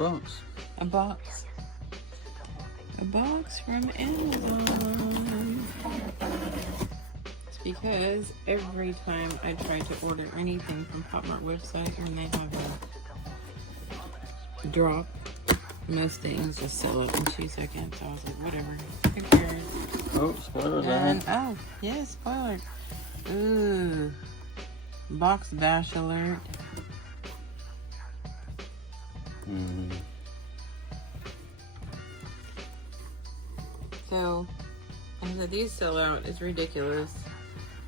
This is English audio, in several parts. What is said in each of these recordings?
box? A box. A box from Amazon. It's because every time I try to order anything from PopMart website and they have a drop, most things just sell out in 2 seconds. So I was like, whatever. Who cares? Oh, spoiler And, oh, yeah, spoiler. Ooh. Box bash alert. So, I said, these sell out. It's ridiculous.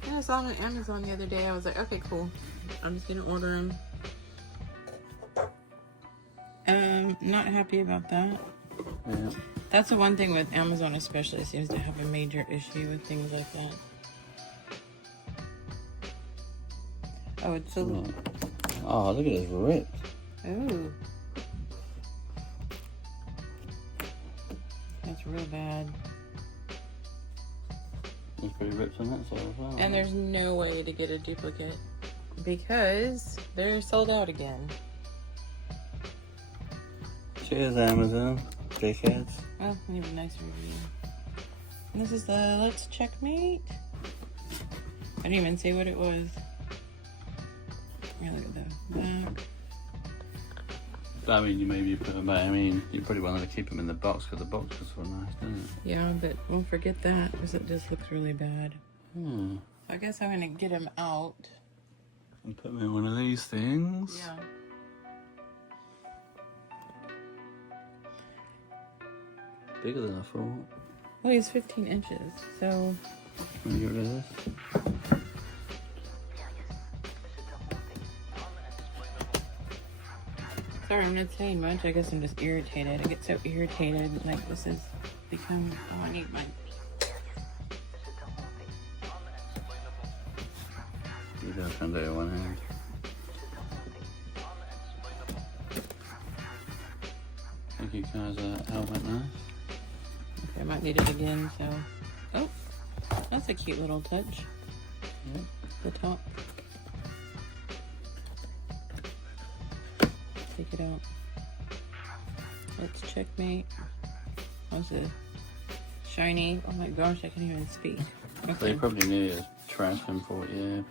And I saw them on Amazon the other day. I was like, okay, cool. I'm just gonna order them. Not happy about that. Yeah. That's the one thing with Amazon especially. It seems to have a major issue with things like that. Oh, it's a little... Oh, look at this ripped. Ooh. That's real bad. It's pretty ripped on that side as well. And there's no way to get a duplicate because they're sold out again. Cheers, Amazon. Dickheads. Oh, we have a nice review. And this is the Let's Checkmate. I didn't even say what it was. Yeah, look at the back. I mean, you maybe put them back. I mean, you probably wanted to keep them in the box because the box was so nice, doesn't it? Yeah, but we'll forget that because it just looks really bad. Hmm. I guess I'm going to get them out. And put them in one of these things. Yeah. Bigger than I thought. Well, he's 15 inches, so... Let me get rid of this. Sorry, I'm not saying much. I guess I'm just irritated. I get so irritated. Like, this has become... Oh, I need my... You don't have to do it one hand. I think you guys are helmet now. Okay, I might need it again, so... Oh, that's a cute little touch. Yep. The top. Take it out. Let's Checkmate. What's it? Shiny. Oh my gosh, I can't even speak. They Okay. probably need a trash import, yeah.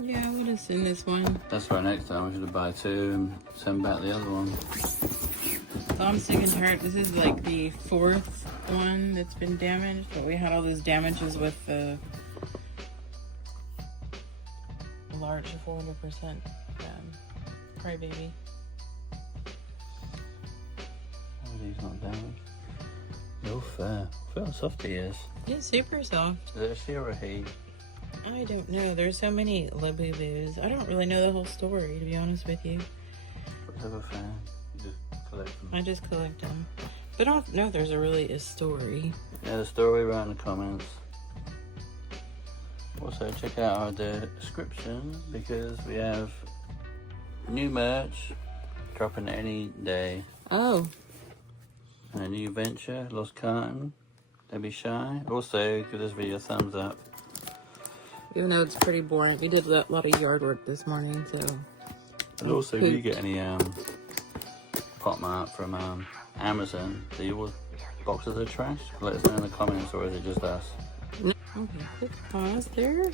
Yeah, we'll just send this one. That's why next time we should buy 2 and send back the other one. So I'm sick and tired. This is like the 4th one that's been damaged, but we had all those damages with the large 400% crybaby. Oh, these not damaged. No fair. Feel how soft he is. It's super soft. Is it a she or a he? I don't know. There's so many Labubus. I don't really know the whole story, to be honest with you. Let's have a fan. You just collect them. I just collect them. But I don't know if there's a story. Yeah, the story around the comments. Also, check out our description because we have new merch dropping any day. Oh. And a new venture, Lost Carton. Don't be shy. Also, give this video a thumbs up. Even though it's pretty boring. We did a lot of yard work this morning, so... And also, if you get any PopMart from Amazon, do your boxes are trash? Let us know in the comments, or is it just us? No. Okay, quick pause there.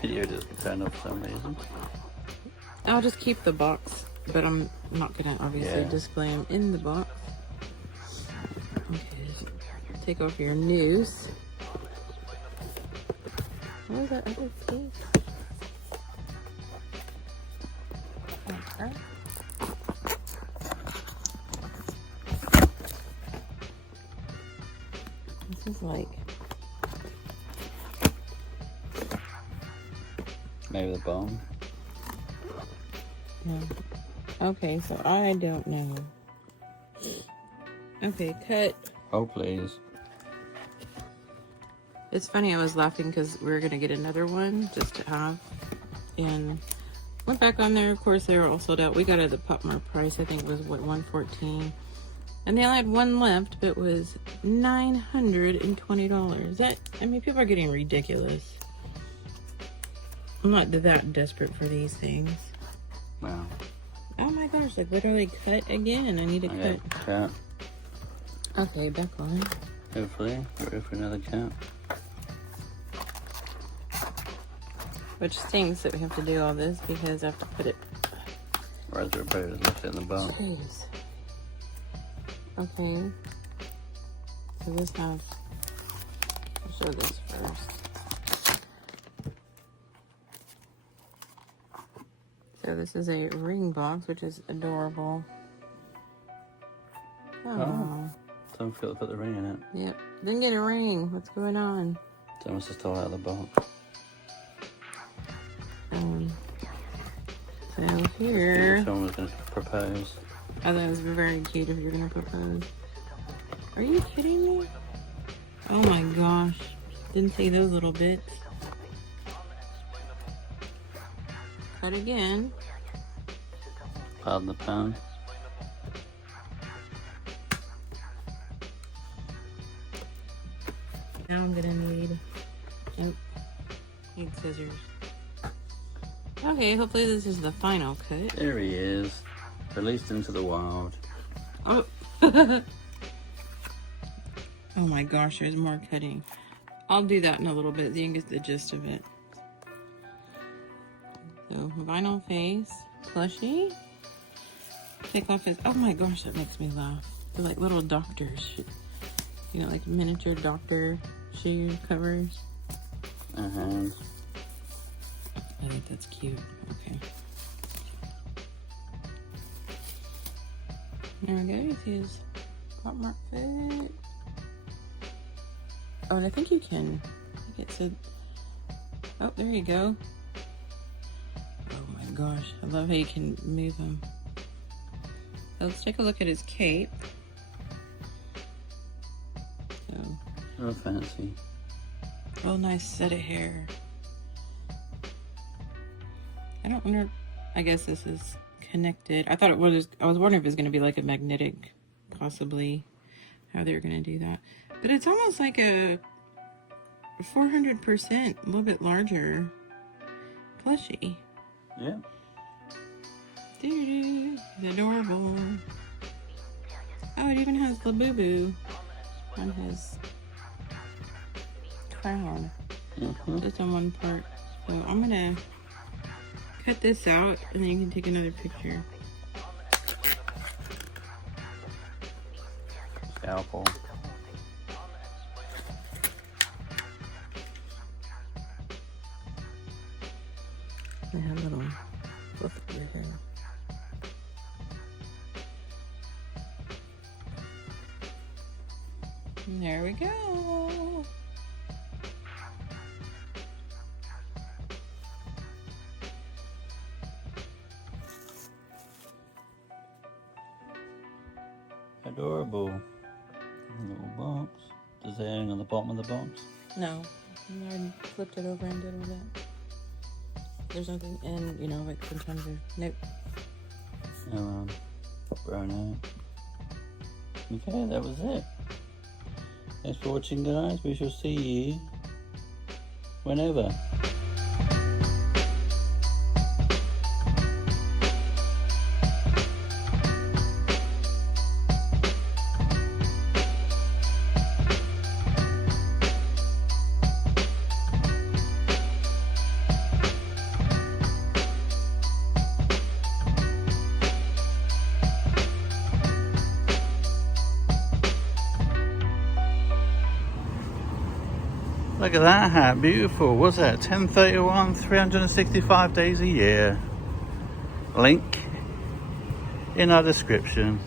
Video just turned off for some reason. I'll just keep the box, but I'm not gonna obviously display them in the box. Okay, just take off your noose. What was that other piece? Like that. This is like... Maybe the bone. No. Okay, so I don't know. Okay, cut. Oh, please. It's funny, I was laughing because we were going to get another one just to have. And went back on there. Of course, they were all sold out. We got it at the PopMart price. I think it was, what, $114. And they only had one left, but it was $920. That, I mean, people are getting ridiculous. I'm not that desperate for these things. Wow. Oh my gosh, like literally cut again. I need to Okay, cut. cat. Okay, back on. Hopefully, we're ready for another cat. Which stinks that we have to do all this because I have to put it. Raspberry potatoes left it in the box. Jeez. Okay. So this have. I'll show this first. So this is a ring box, which is adorable. Oh. Someone forgot to put the ring in it. Yep. Didn't get a ring. What's going on? Someone just stole out of the box. So here. Someone was going to propose. Oh, that was very cute if you're going to propose. Are you kidding me? Oh my gosh. Didn't see those little bits. Cut again. Pardon the pun. Now I'm gonna need, need scissors. Okay, hopefully this is the final cut. There he is. Released into the wild. Oh. Oh my gosh, there's more cutting. I'll do that in a little bit so you can get the gist of it. So, vinyl face, plushie. Take off his, oh my gosh, that makes me laugh. They're like little doctors. You know, like miniature doctor shoe covers. And I think that's cute. Okay. There we go. This is Pop Mart fit. Oh, and I think you can. I think it said. Oh, there you go. Oh my gosh, I love how you can move them. So let's take a look at his cape. So. oh, fancy. Real nice set of hair. I don't wonder. I guess this is connected. I thought it was. I was wondering if it's going to be like a magnetic, possibly, how they're going to do that. But it's almost like a 400%, a little bit larger plushie. Yeah. Doo-doo. It's adorable. Oh, it even has Labubu on his crown. Just on one part. So I'm gonna cut this out and then you can take another picture. Scalpel. They have little look at your hair. And there we go. Adorable. Little box. Does it hang on the bottom of the box? No. I flipped it over and did all that. There's nothing in, you know, like sometimes there's, nope. Brown out. Okay, that was it. Thanks for watching, guys. We shall see you whenever. Look at that hat, beautiful. What's that? 1031, 365 days a year. Link in our description.